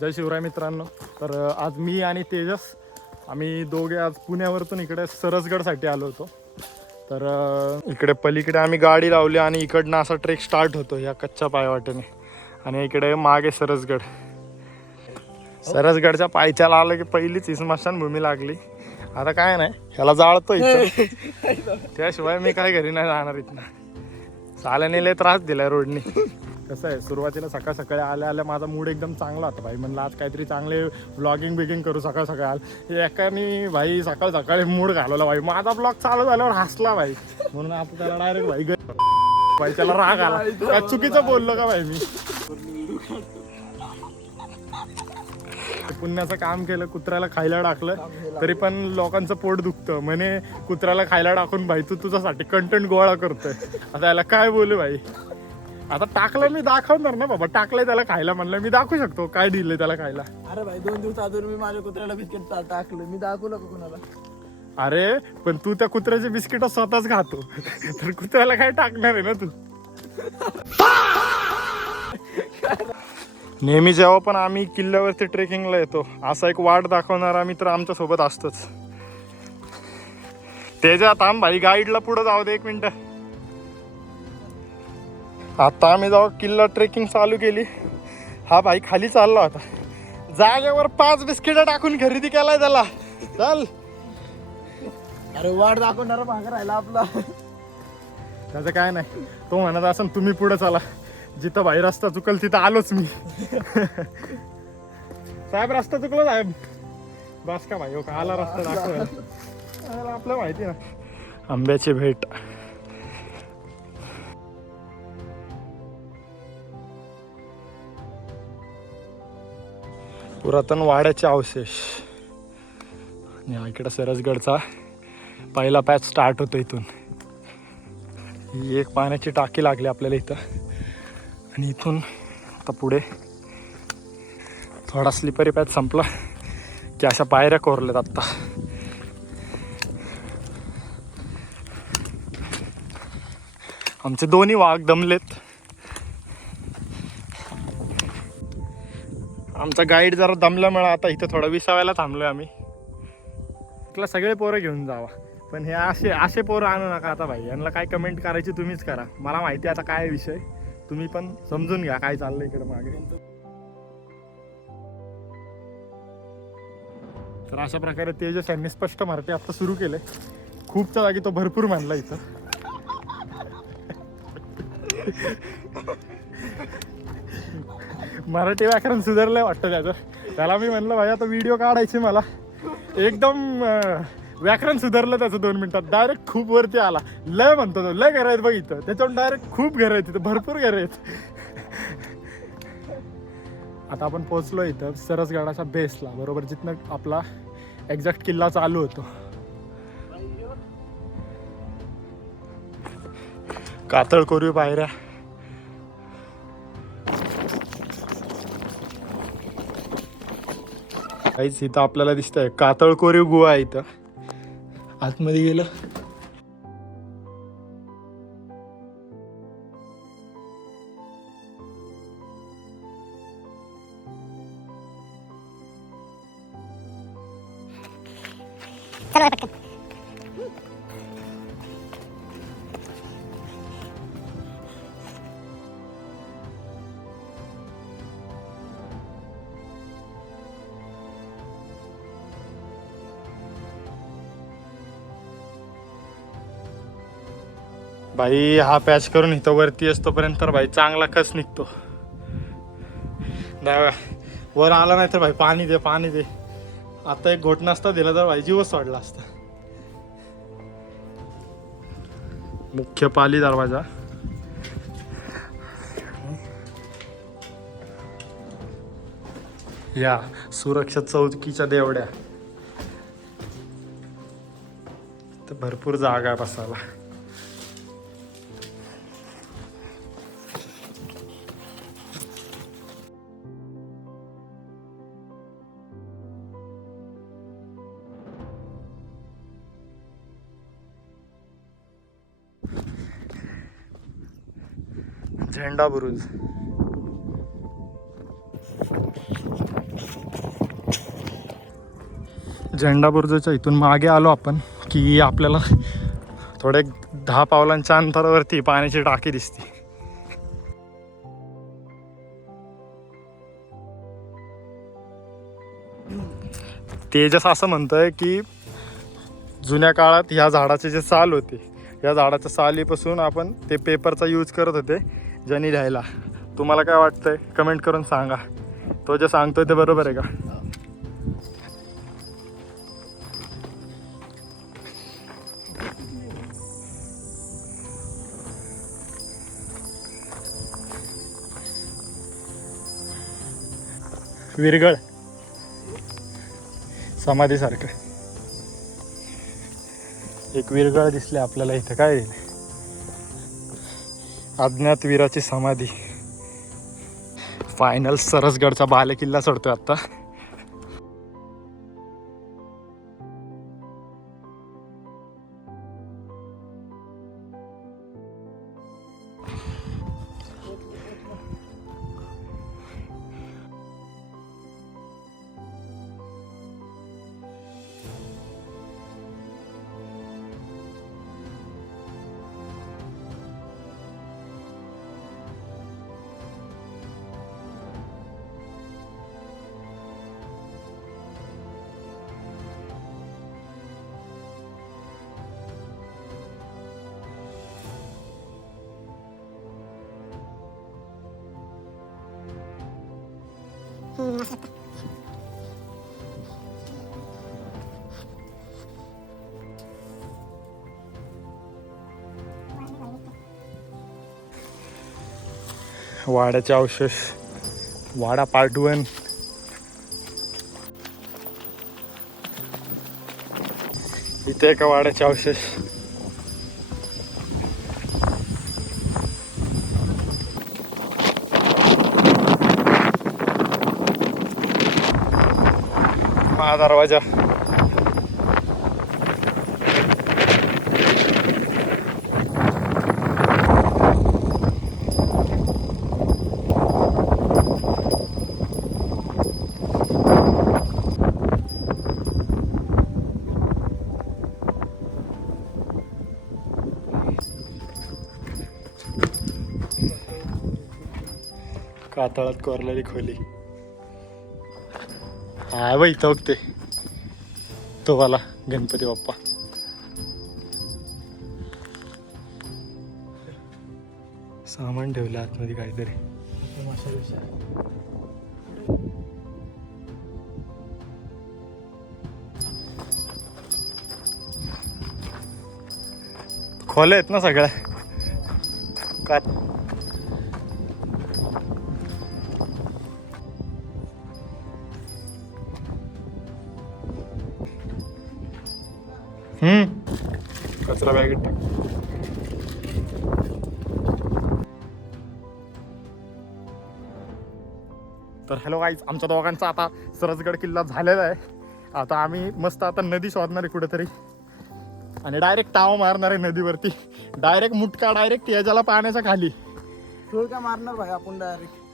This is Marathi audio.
जय शिवराय मित्रांनो. तर आज मी आणि तेजस आम्ही दोघे आज पुण्यावरतून इकडे सरसगडसाठी आलो होतो. तर इकडे पलीकडे आम्ही गाडी लावली आणि इकडनं असा ट्रेक स्टार्ट होतो या कच्च्या पायवाटेने. आणि इकडे मागे सरसगड. सरसगडच्या पायथ्याला आलं की पहिलीच स्मशानभूमी लागली. आता काय नाही, ह्याला जाळतो इथं, त्याशिवाय मी काय घरी नाही जाणार इथनं. चाल्याने लय त्रास दिलाय रोडनी. कसं आहे, सुरुवातीला सकाळ सकाळी आल्या आल्या माझा मूड एकदम चांगला होता भाई. म्हणलं आज काहीतरी चांगले व्लॉगिंग बिगिंग करू सकाळ सकाळ. एकाने भाई सकाळ सकाळी मूड घालवला भाई. माझा ब्लॉग चालू झाल्यावर हसला भाई. म्हणून आता त्याला डायरेक्ट भाई त्याला राग आला. काय चुकीचं बोललो का भाई मी? पुण्याचं काम केलं, कुत्र्याला खायला टाकलं, तरी पण लोकांचं पोट दुखतं. म्हणे कुत्र्याला खायला टाकून भाई तू तुझ्यासाठी कंटेंट गोळा करतोय. आता याला काय बोलू भाई? आता टाकलं मी दाखवणार ना बाबा. टाकलंय त्याला खायला, म्हणलं मी दाखवू शकतो काय दिलंय त्याला खायला. अरे भाई 2 दिवस अजून मी माझ्या कुत्र्याला बिस्किट टाकलं, मी दाखवलं का कुणाला? अरे पण तू त्या कुत्र्याचे बिस्किट स्वतःच खातो, तर कुत्र्याला काय टाकणार आहे ना तू? नेहमी जेव्हा पण आम्ही किल्ल्यावरती ट्रेकिंगला येतो, असा एक वाट दाखवणारा मित्र आमच्या सोबत असतोच. तेजा थांब भाई, गाईडला पुढे जाऊ दे 1 मिनिट. आता आम्ही जेव्हा किल्ला ट्रेकिंग चालू केली, हा भाई खाली चालला होता. जागेवर 5 बिस्किट टाकून खरेदी केलाय त्याला. चल. अरे वाट दाखवणारा मागं राहिला आपला. त्याचं काय नाही, तो म्हणत असं तुम्ही पुढे चला, जिथं भाई रस्ता चुकल तिथं आलोच मी. साहेब रस्ता चुकलो साहेब. बस का भाई, हो का आला रस्ता दाखवायला. आपलं माहिती ना. आंब्याची भेट. पुरातन वाड्याचे अवशेष. इकडं सरसगडचा पहिला पॅच स्टार्ट होतो इथून. ही एक पाण्याची टाकी लागली आपल्याला इथं. आणि इथून आता पुढे थोडा स्लिपरी पॅच संपला की अशा पायऱ्या कोरल्यात. आत्ता आमचे दोन्ही वाघ दमलेत. आमचा गाईड जरा दमल्यामुळे आता इथं थोडं विसावायला थांबलोय आम्ही. इथला सगळे पोरं घेऊन जावा, पण हे असे पोरं आणू नका आता भाई. यांना काय कमेंट करायची तुम्हीच करा. मला माहिती आता काय विषय, तुम्ही पण समजून घ्या काय चाललंय इकडे मागे. तर अशा प्रकारे तेजस यांनी स्पष्ट मराठी आता सुरू केले. खूपच्या जागी तो भरपूर म्हणला इथं. मराठी व्याकरण सुधारलंय वाटतं त्याचं. त्याला मी म्हणलं भाई आता व्हिडिओ काढायची मला, एकदम व्याकरण सुधारलं त्याचं 2 मिनिटात. डायरेक्ट खूप वरती आला. लय म्हणतो तो, लय घर आहेत बघ इथं. त्याच्यावर डायरेक्ट खूप घर आहेत तिथं, भरपूर घर आहेत. आता आपण पोहोचलो इथं सरसगडाच्या बेसला, बरोबर जिथनं आपला एक्झॅक्ट किल्ला चालू होतो. कातळ कोरीव पायऱ्या. काहीच इथं आपल्याला दिसतंय कातळ कोरीव गुहा आहे इथं. आतमध्ये गेलं भाई. हा पॅच करून इथं वरती असतोपर्यंत तर भाई चांगला कस निघतो. वर आला नाही तर भाई पाणी दे पाणी दे. आता एक घोट नसता दिला तर भाई जीवच सोडला असता. मुख्य पाली दरवाजा. या सुरक्षा चौकीच्या देवड्या. तर भरपूर जागा आहे बसायला. झेंडा बुरुज. झेंडा बुरुजाच्या इथून मागे आलो आपण की आपल्याला थोडे 10 पावलांच्या अंतरावरती पाण्याची टाकी दिसते. तेजस असं म्हणतोय की जुन्या काळात ह्या झाडाचे जे साल होते, या झाडाच्या सालीपासून आपण ते पेपरचा यूज करत होते ज्यांनी लिहायला. तुम्हाला काय वाटतंय कमेंट करून सांगा, तो जे सांगतोय ते बरोबर आहे का? विरगळ समाधीसारखं एक विरगळ दिसले आपल्याला इथं. काय अज्ञात वीराची समाधी. फायनल सरसगडचा बालेकिल्ला चढतोय आता. वाड्याचे अवशेष, वाडा पार्ट 1. इथे एका वाड्याचे अवशेष. महादरवाजा. कातळात कोरलेली खोली. हा बाई इथं बघते तो वाला गणपती बाप्पा. सामान ठेवलं आतमध्ये काहीतरी. खोल्या आहेत ना सगळ्या. का कचरा बॅगेत टाक. तर हॅलो गाईज, आमच्या दोघांचा आता सरसगड किल्ला झालेला आहे. आता आम्ही मस्त आता नदी शोधणार आहे कुठेतरी आणि डायरेक्ट टाव मारणार आहे नदीवरती. डायरेक्ट मुटका डायरेक्ट याच्याला पाण्याच्या खाली. तू काय मारणार भाई आपण डायरेक्ट.